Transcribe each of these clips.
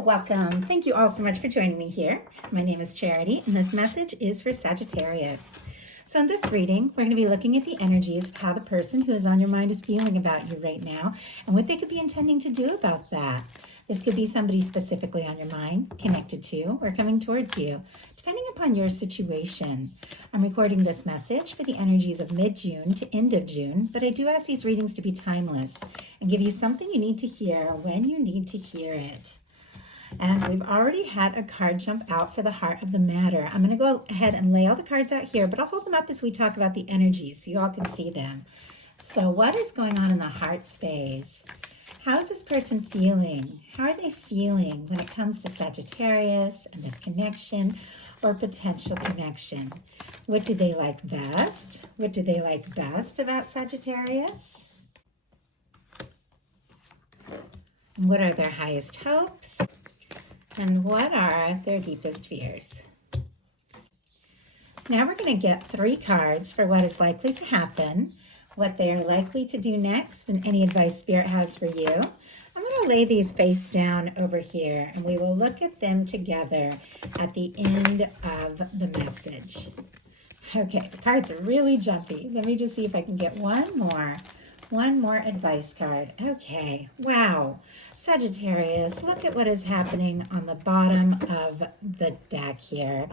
welcome. Thank you all so much for joining me here. My name is Charity, and this message is for Sagittarius. So in this reading, we're going to be looking at the energies of how the person who is on your mind is feeling about you right now and what they could be intending to do about that. This could be somebody specifically on your mind, connected to, or coming towards you, depending upon your situation. I'm recording this message for the energies of mid-June to end of June, but I do ask these readings to be timeless and give you something you need to hear when you need to hear it. And we've already had a card jump out for the heart of the matter. I'm going to go ahead and lay all the cards out here, but I'll hold them up as we talk about the energies so you all can see them. So what is going on in the heart space? How is this person feeling? How are they feeling when it comes to Sagittarius and this connection or potential connection? What do they like best? What do they like best about Sagittarius? What are their highest hopes? And what are their deepest fears? Now we're going to get 3 cards for what is likely to happen, what they are likely to do next, and any advice Spirit has for you. I'm going to lay these face down over here, and we will look at them together at the end of the message. Okay, the cards are really jumpy. Let me just see if I can get one more advice card. Okay, wow. Sagittarius, look at what is happening on the bottom of the deck here.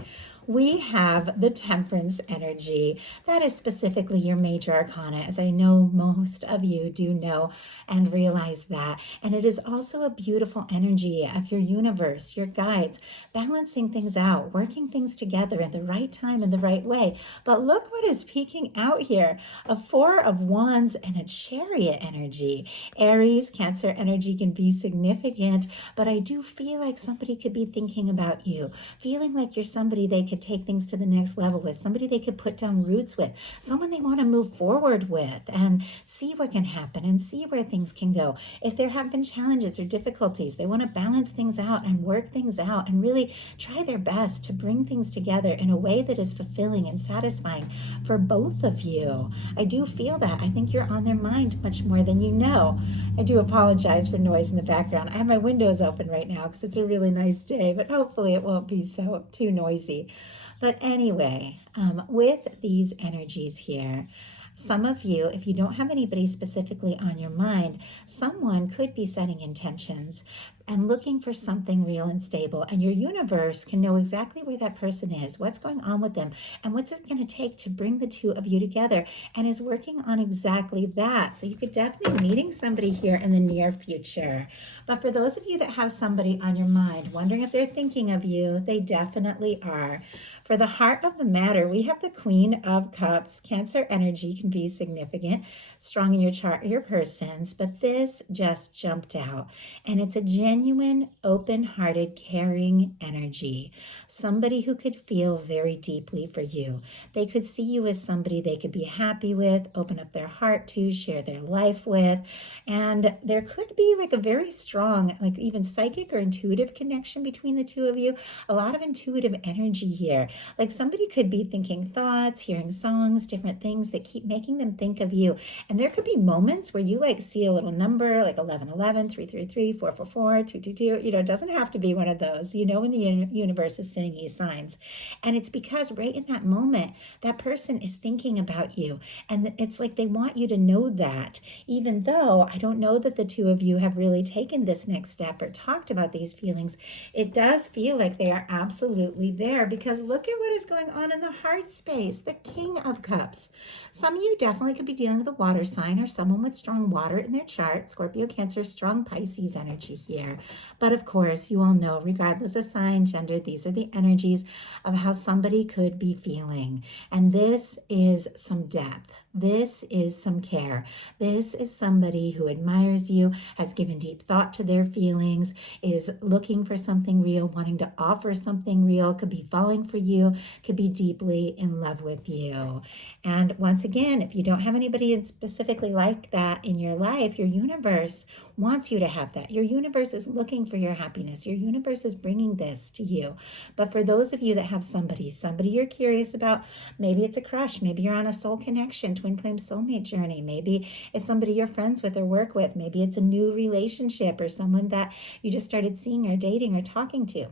We have the Temperance energy. That is specifically your major arcana, as I know most of you do know and realize that. And it is also a beautiful energy of your universe, your guides, balancing things out, working things together in the right time in the right way. But look what is peeking out here. A 4 of Wands and a Chariot energy. Aries, Cancer energy can be significant, but I do feel like somebody could be thinking about you, feeling like you're somebody they could take things to the next level with, somebody they could put down roots with, someone they want to move forward with and see what can happen and see where things can go. If there have been challenges or difficulties, they want to balance things out and work things out and really try their best to bring things together in a way that is fulfilling and satisfying for both of you. I do feel that. I think you're on their mind much more than you know. I do apologize for noise in the background. I have my windows open right now because it's a really nice day, but hopefully it won't be so too noisy. But anyway, with these energies here, some of you, if you don't have anybody specifically on your mind, someone could be setting intentions and looking for something real and stable. And your universe can know exactly where that person is, what's going on with them, and what's it going to take to bring the two of you together, and is working on exactly that. So you could definitely be meeting somebody here in the near future. But for those of you that have somebody on your mind, wondering if they're thinking of you, they definitely are. For the heart of the matter, we have the Queen of Cups. Cancer energy can be significant, strong in your chart, your persons, but this just jumped out. And it's a genuine, open-hearted, caring energy. Somebody who could feel very deeply for you. They could see you as somebody they could be happy with, open up their heart to, share their life with. And there could be like a very strong, like even psychic or intuitive connection between the two of you. A lot of intuitive energy here. Like somebody could be thinking thoughts, hearing songs, different things that keep making them think of you. And there could be moments where you like see a little number like 1111, 333, 444, 222. You know, it doesn't have to be one of those. You know when the universe is sending you signs. And it's because right in that moment, that person is thinking about you. And it's like they want you to know that, even though I don't know that the two of you have really taken this next step or talked about these feelings, it does feel like they are absolutely there, because look at what is going on in the heart space, the King of Cups. Some of you definitely could be dealing with a water sign or someone with strong water in their chart. Scorpio, Cancer, strong Pisces energy here. But of course, you all know, regardless of sign, gender, these are the energies of how somebody could be feeling. And this is some depth. This is some care. This is somebody who admires you, has given deep thought to their feelings, is looking for something real, wanting to offer something real, could be falling for you, could be deeply in love with you. And once again, if you don't have anybody specifically like that in your life, your universe wants you to have that. Your universe is looking for your happiness. Your universe is bringing this to you. But for those of you that have somebody you're curious about, maybe it's a crush, maybe you're on a soul connection, twin flame soulmate journey, maybe it's somebody you're friends with or work with, maybe it's a new relationship or someone that you just started seeing or dating or talking to.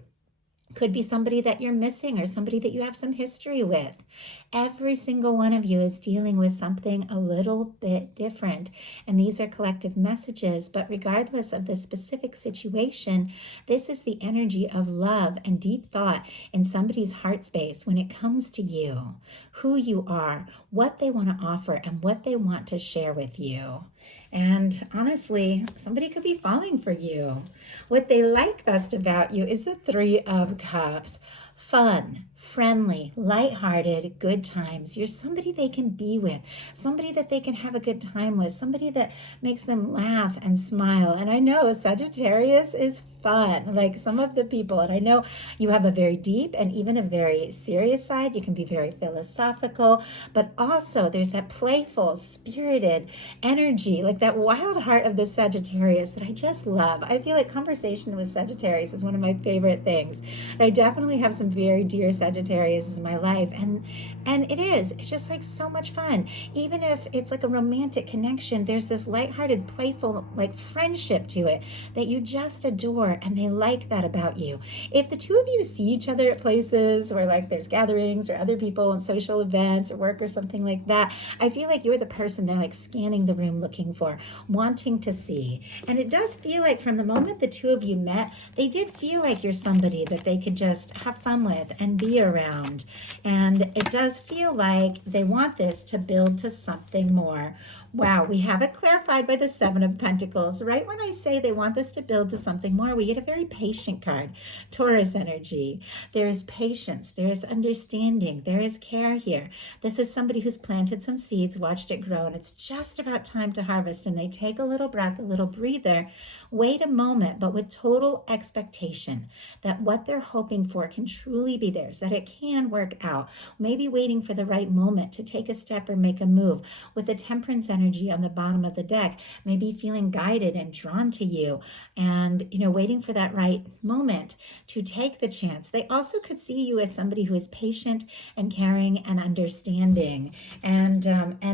Could be somebody that you're missing or somebody that you have some history with. Every single one of you is dealing with something a little bit different. And these are collective messages. But regardless of the specific situation, this is the energy of love and deep thought in somebody's heart space when it comes to you, who you are, what they want to offer, and what they want to share with you. And honestly, somebody could be falling for you. What they like best about you is the Three of Cups. Fun, friendly, lighthearted, good times. You're somebody they can be with, somebody that they can have a good time with, somebody that makes them laugh and smile. And I know Sagittarius is fun, like some of the people, and I know you have a very deep and even a very serious side. You can be very philosophical, but also there's that playful, spirited energy, like that wild heart of the Sagittarius that I just love. I feel like conversation with Sagittarius is one of my favorite things. And I definitely have some very dear Sagittarius in my life, and it's just like so much fun. Even if it's like a romantic connection, there's this lighthearted, playful, like friendship to it that you just adore, and they like that about you. If the two of you see each other at places where like there's gatherings or other people and social events or work or something like that, I feel like you're the person they're like scanning the room looking for, wanting to see. And it does feel like from the moment the two of you met, they did feel like you're somebody that they could just have fun with and be around. And it does feel like they want this to build to something more. Wow, we have it clarified by the Seven of Pentacles. Right when I say they want this to build to something more, we get a very patient card, Taurus energy. There is patience, there is understanding, there is care here. This is somebody who's planted some seeds, watched it grow, and it's just about time to harvest. And they take a little breath, a little breather, wait a moment, but with total expectation that what they're hoping for can truly be theirs, that it can work out. Maybe waiting for the right moment to take a step or make a move. With the Temperance energy on the bottom of the deck, maybe feeling guided and drawn to you, and waiting for that right moment to take the chance. They also could see you as somebody who is patient and caring and understanding, and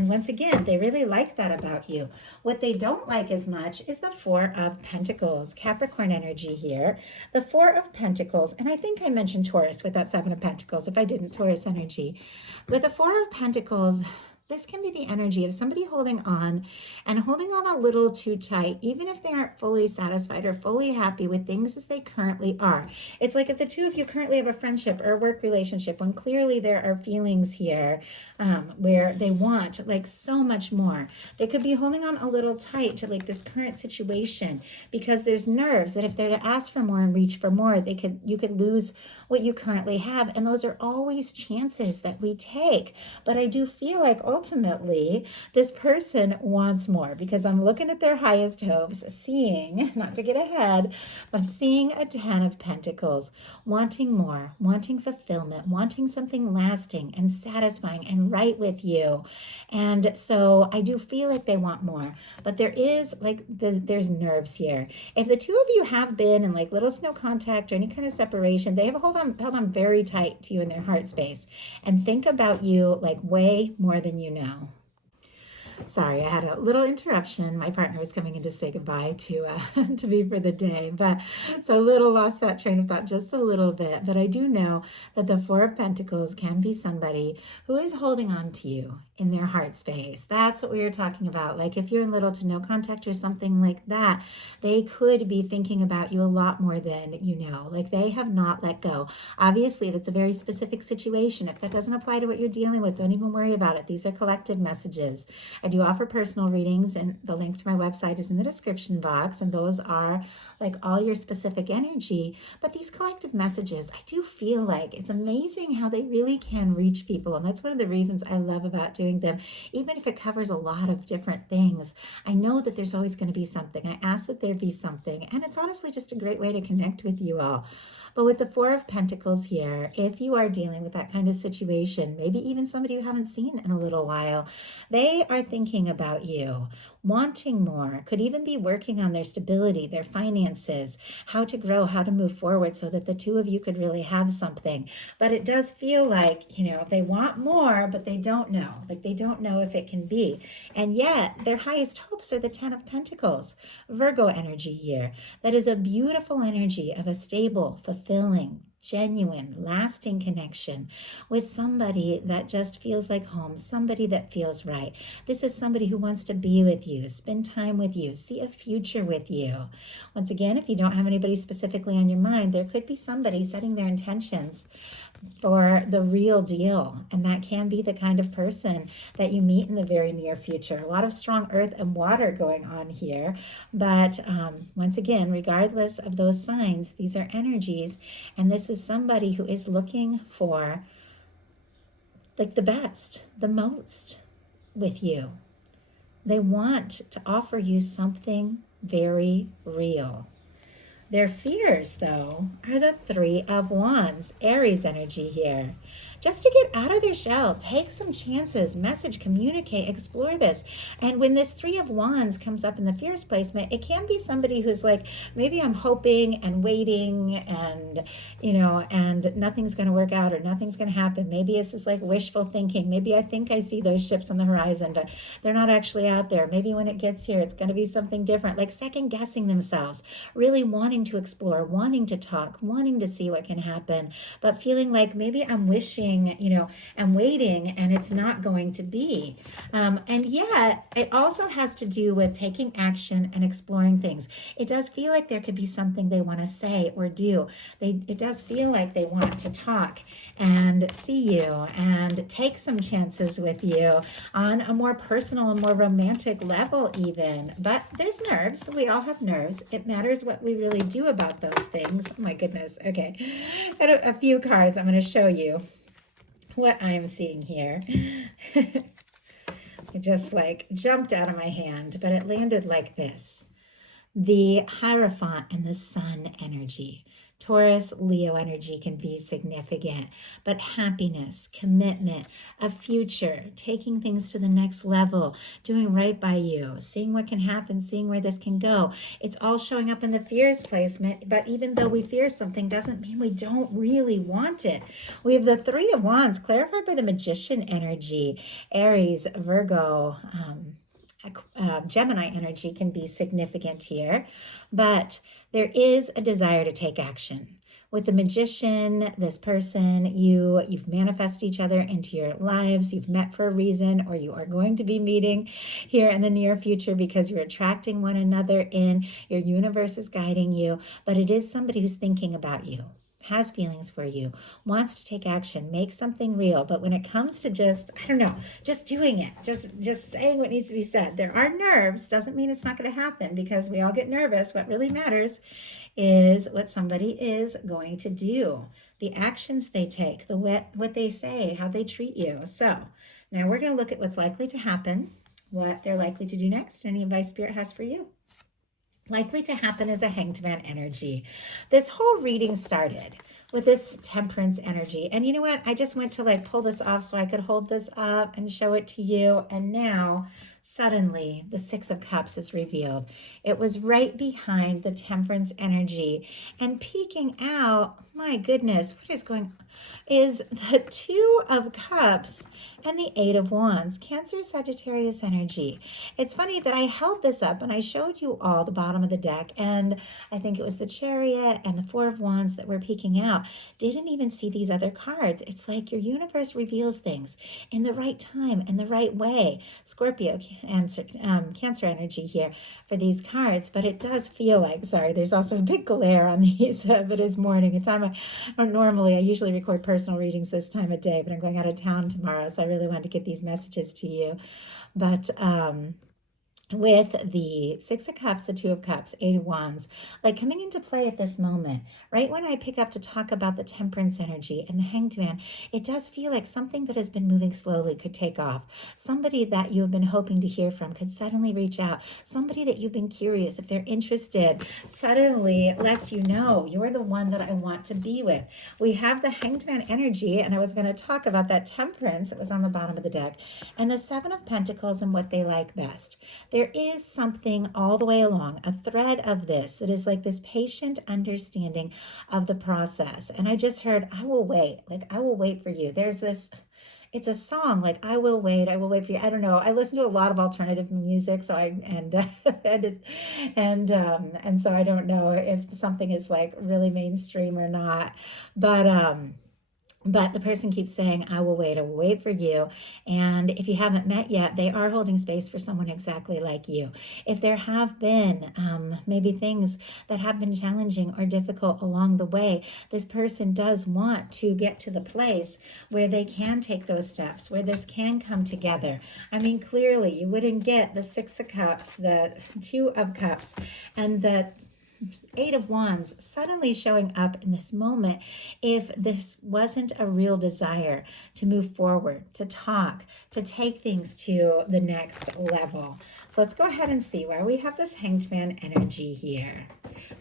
once again, they really like that about you. What they don't like as much is the Four of Pentacles, Capricorn energy here. The Four of Pentacles, and I think I mentioned Taurus with that Seven of Pentacles. If I didn't, Taurus energy. With the Four of Pentacles, this can be the energy of somebody holding on a little too tight, even if they aren't fully satisfied or fully happy with things as they currently are. It's like if the two of you currently have a friendship or a work relationship, when clearly there are feelings here where they want like so much more. They could be holding on a little tight to like this current situation because there's nerves that if they're to ask for more and reach for more, you could lose what you currently have. And those are always chances that we take. But I do feel like ultimately this person wants more, because I'm looking at their highest hopes, seeing, not to get ahead, but seeing a Ten of Pentacles, wanting more, wanting fulfillment, wanting something lasting and satisfying and right with you. And so I do feel like they want more, but there is like, there's nerves here. If the two of you have been in like little to no contact or any kind of separation, they have held on very tight to you in their heart space and think about you like way more than you know. Sorry, I had a little interruption. My partner was coming in to say goodbye to me for the day, but so a little lost that train of thought just a little bit. But I do know that the Four of Pentacles can be somebody who is holding on to you in their heart space. That's what we were talking about. Like if you're in little to no contact or something like that, they could be thinking about you a lot more than you know. Like they have not let go. Obviously, that's a very specific situation. If that doesn't apply to what you're dealing with, don't even worry about it. These are collective messages. I do offer personal readings, and the link to my website is in the description box, and those are like all your specific energy. But these collective messages, I do feel like it's amazing how they really can reach people, and that's one of the reasons I love about doing them. Even if it covers a lot of different things, I know that there's always going to be something. I ask that there be something, and it's honestly just a great way to connect with you all. But with the Four of Pentacles here, if you are dealing with that kind of situation, maybe even somebody you haven't seen in a little while, they are thinking about you. wanting more, could even be working on their stability, their finances, how to grow, how to move forward so that the two of you could really have something. But it does feel like, they want more, but they don't know. Like they don't know if it can be. And yet their highest hopes are the 10 of Pentacles, Virgo energy here. That is a beautiful energy of a stable, fulfilling, genuine, lasting connection with somebody that just feels like home, somebody that feels right. This is somebody who wants to be with you, spend time with you, see a future with you. Once again, if you don't have anybody specifically on your mind, there could be somebody setting their intentions for the real deal. And that can be the kind of person that you meet in the very near future. A lot of strong earth and water going on here. But once again, regardless of those signs, these are energies. And this is somebody who is looking for like the best, the most with you. They want to offer you something very real. Their fears, though, are the Three of Wands, Aries energy here. Just to get out of their shell, take some chances, message, communicate, explore this. And when this Three of Wands comes up in the fears placement, it can be somebody who's like, maybe I'm hoping and waiting and, and nothing's going to work out or nothing's going to happen. Maybe it's just like wishful thinking. Maybe I think I see those ships on the horizon, but they're not actually out there. Maybe when it gets here, it's going to be something different, like second guessing themselves, really wanting to explore, wanting to talk, wanting to see what can happen, but feeling like maybe I'm wishing, I'm waiting and it's not going to be. And yet it also has to do with taking action and exploring things. It does feel like there could be something they want to say or do. It does feel like they want to talk and see you and take some chances with you on a more personal and more romantic level even. But there's nerves. We all have nerves. It matters what we really do about those things. Oh my goodness. Okay. Got a few cards I'm going to show you what I am seeing here. It just like jumped out of my hand, but it landed like this. The Hierophant and the Sun energy. Taurus, Leo energy can be significant, but happiness, commitment, a future, taking things to the next level, doing right by you, seeing what can happen, seeing where this can go. It's all showing up in the fears placement, but even though we fear something doesn't mean we don't really want it. We have the Three of Wands clarified by the Magician energy. Aries, Virgo, Gemini energy can be significant here, but there is a desire to take action. With the Magician, this person, you've manifested each other into your lives, you've met for a reason, or you are going to be meeting here in the near future because you're attracting one another in, your universe is guiding you, but it is somebody who's thinking about you, has feelings for you, wants to take action, make something real. But when it comes to just doing it, just saying what needs to be said, there are nerves. Doesn't mean it's not going to happen because we all get nervous. What really matters is what somebody is going to do, the actions they take, what they say, how they treat you. So now we're going to look at what's likely to happen, what they're likely to do next, any advice Spirit has for you. Likely to happen is a Hanged Man energy. This whole reading started with this Temperance energy. And you know what? I just went to like pull this off so I could hold this up and show it to you. And now suddenly the Six of Cups is revealed. It was right behind the Temperance energy and peeking out. My goodness, what is going on? Is the Two of Cups and the Eight of Wands, Cancer, Sagittarius energy. It's funny that I held this up and I showed you all the bottom of the deck, and I think it was the Chariot and the Four of Wands that were peeking out. Didn't even see these other cards. It's like your universe reveals things in the right time, in the right way. Scorpio, Cancer energy here for these cards, but it does feel like, sorry, there's also a big glare on these, but it is morning. A time I usually record personal readings this time of day, but I'm going out of town tomorrow, so I really wanted to get these messages to you. But with the Six of Cups, the Two of Cups, Eight of Wands, like coming into play at this moment, right when I pick up to talk about the Temperance energy and the Hanged Man, it does feel like something that has been moving slowly could take off. Somebody that you have been hoping to hear from could suddenly reach out. Somebody that you've been curious if they're interested suddenly lets you know you're the one that I want to be with. We have the Hanged Man energy, and I was going to talk about that Temperance. It was on the bottom of the deck, and the Seven of Pentacles and what they like best. there is something all the way along, a thread of this that is like this patient understanding of the process. And I just heard, I will wait. Like, I will wait for you. There's this, it's a song like I will wait for you. I don't know. I listen to a lot of alternative music, so and so I don't know if something is like really mainstream or not. But the person keeps saying, I will wait for you. And if you haven't met yet, they are holding space for someone exactly like you. If there have been maybe things that have been challenging or difficult along the way, this person does want to get to the place where they can take those steps, where this can come together. I mean, clearly, you wouldn't get the Six of Cups, the Two of Cups, and the Eight of Wands suddenly showing up in this moment if this wasn't a real desire to move forward, to talk, to take things to the next level. So let's go ahead and see why we have this Hanged Man energy here.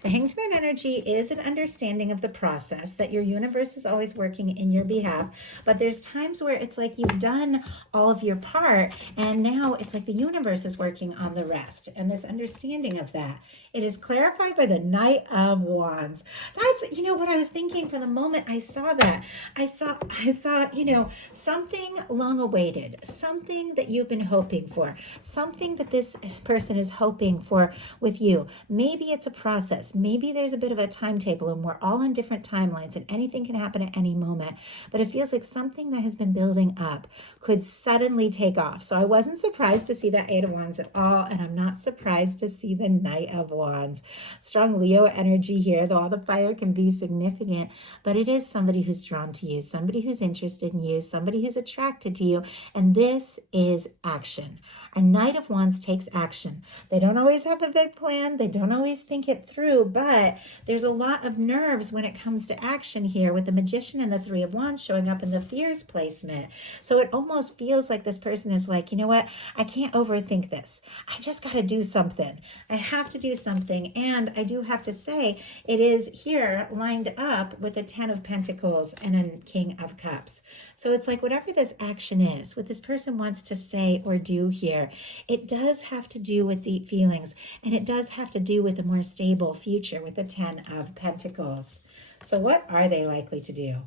The Hanged Man energy is an understanding of the process that your universe is always working in your behalf, but there's times where it's like you've done all of your part and now it's like the universe is working on the rest, and this understanding of that. It is clarified by the Knight of Wands. That's, you know, what I was thinking from the moment I saw that. I saw, you know, something long awaited, something that you've been hoping for, something that this person is hoping for with you. Maybe it's a process. Maybe there's a bit of a timetable and we're all on different timelines and anything can happen at any moment. But it feels like something that has been building up could suddenly take off. So I wasn't surprised to see that Eight of Wands at all. And I'm not surprised to see the Knight of Wands. Strong Leo energy here, though all the fire can be significant, but it is somebody who's drawn to you, somebody who's interested in you, somebody who's attracted to you, and this is action. A Knight of Wands takes action. They don't always have a big plan. They don't always think it through, but there's a lot of nerves when it comes to action here with the Magician and the Three of Wands showing up in the Fears placement. So it almost feels like this person is like, you know what? I can't overthink this. I just got to do something. I have to do something. And I do have to say, it is here lined up with a Ten of Pentacles and a King of Cups. So it's like whatever this action is, what this person wants to say or do here, it does have to do with deep feelings, and it does have to do with a more stable future with the Ten of Pentacles. So what are they likely to do?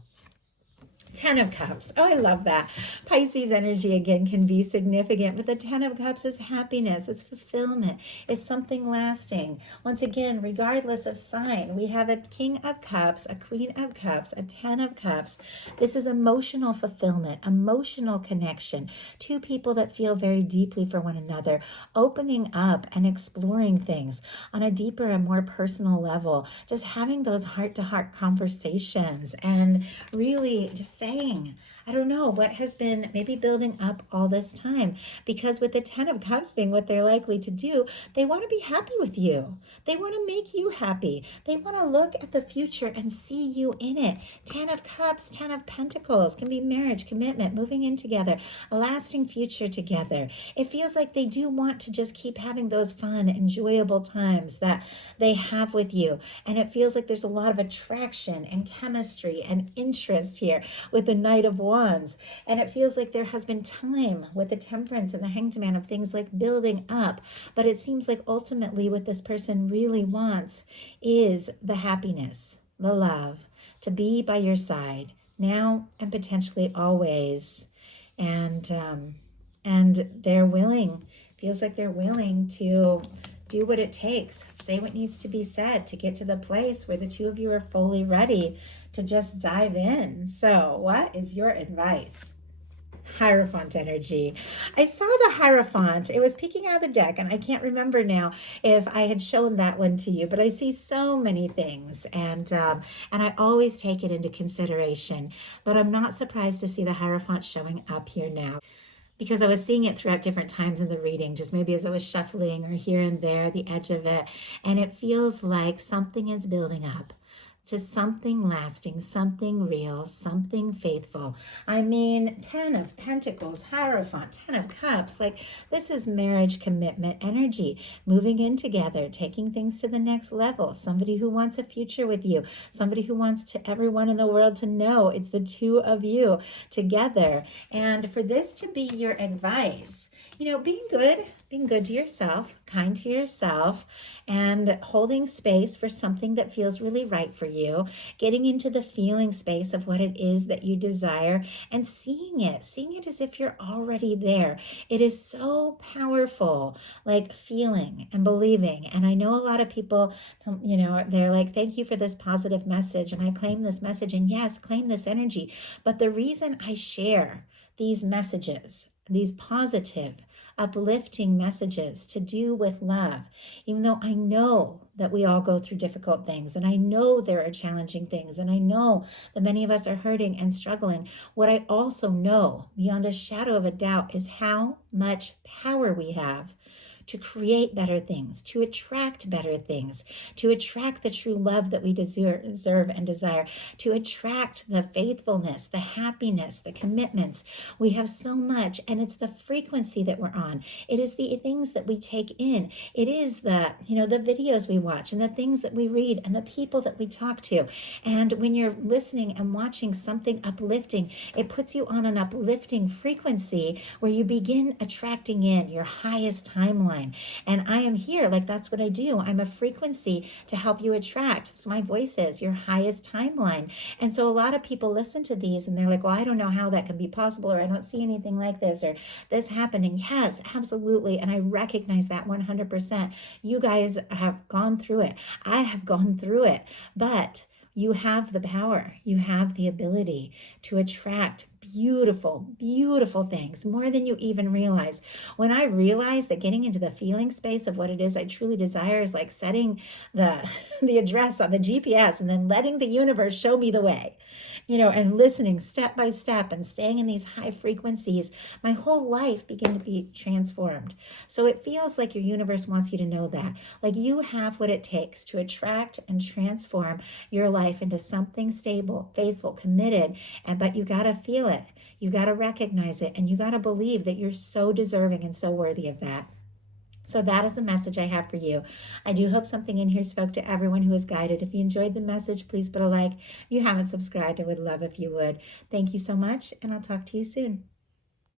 Ten of Cups. Oh, I love that. Pisces energy again can be significant, but the Ten of Cups is happiness. It's fulfillment. It's something lasting. Once again, regardless of sign, we have a King of Cups, a Queen of Cups, a Ten of Cups. This is emotional fulfillment, emotional connection. Two people that feel very deeply for one another, opening up and exploring things on a deeper and more personal level, just having those heart-to-heart conversations and really just saying, I don't know, what has been maybe building up all this time. Because with the Ten of Cups being what they're likely to do, they want to be happy with you. They want to make you happy. They want to look at the future and see you in it. Ten of Cups, Ten of Pentacles can be marriage, commitment, moving in together, a lasting future together. It feels like they do want to just keep having those fun, enjoyable times that they have with you. And it feels like there's a lot of attraction and chemistry and interest here with the Knight of Wands. And it feels like there has been time with the Temperance and the Hanged Man of things like building up. But it seems like ultimately what this person really wants is the happiness, the love, to be by your side now and potentially always. And they're willing, feels like they're willing to do what it takes, say what needs to be said to get to the place where the two of you are fully ready to just dive in. So what is your advice? Hierophant energy. I saw the Hierophant. It was peeking out of the deck, and I can't remember now if I had shown that one to you, but I see so many things, and I always take it into consideration. But I'm not surprised to see the Hierophant showing up here now, because I was seeing it throughout different times in the reading, just maybe as I was shuffling or here and there, the edge of it, and it feels like something is building up to something lasting, something real, something faithful. I mean, Ten of Pentacles, Hierophant, Ten of Cups, like this is marriage, commitment, energy, moving in together, taking things to the next level, somebody who wants a future with you, somebody who wants to everyone in the world to know it's the two of you together. And for this to be your advice, being good to yourself, kind to yourself, and holding space for something that feels really right for you, getting into the feeling space of what it is that you desire and seeing it as if you're already there. It is so powerful, like feeling and believing. And I know a lot of people, they're like, thank you for this positive message. And I claim this message, and yes, claim this energy. But the reason I share these messages, these positive, uplifting messages to do with love, even though I know that we all go through difficult things, and I know there are challenging things, and I know that many of us are hurting and struggling. What I also know beyond a shadow of a doubt is how much power we have to create better things, to attract better things, to attract the true love that we deserve and desire, to attract the faithfulness, the happiness, the commitments. We have so much, and it's the frequency that we're on. It is the things that we take in. It is the videos we watch and the things that we read and the people that we talk to. And when you're listening and watching something uplifting, it puts you on an uplifting frequency where you begin attracting in your highest timeline. And I am here, like that's what I do. I'm a frequency to help you attract. So my voice is your highest timeline. And so a lot of people listen to these and they're like, well, I don't know how that can be possible, or I don't see anything like this, or this happening. Yes, absolutely. And I recognize that 100%. You guys have gone through it. I have gone through it. But you have the power, you have the ability to attract beautiful, beautiful things, more than you even realize. When I realized that getting into the feeling space of what it is I truly desire is like setting the address on the GPS and then letting the universe show me the way, and listening step by step and staying in these high frequencies, my whole life began to be transformed. So it feels like your universe wants you to know that. Like you have what it takes to attract and transform your life into something stable, faithful, committed, but you got to feel it. You got to recognize it, and you got to believe that you're so deserving and so worthy of that. So that is the message I have for you. I do hope something in here spoke to everyone who was guided. If you enjoyed the message, please put a like. If you haven't subscribed, I would love if you would. Thank you so much, and I'll talk to you soon.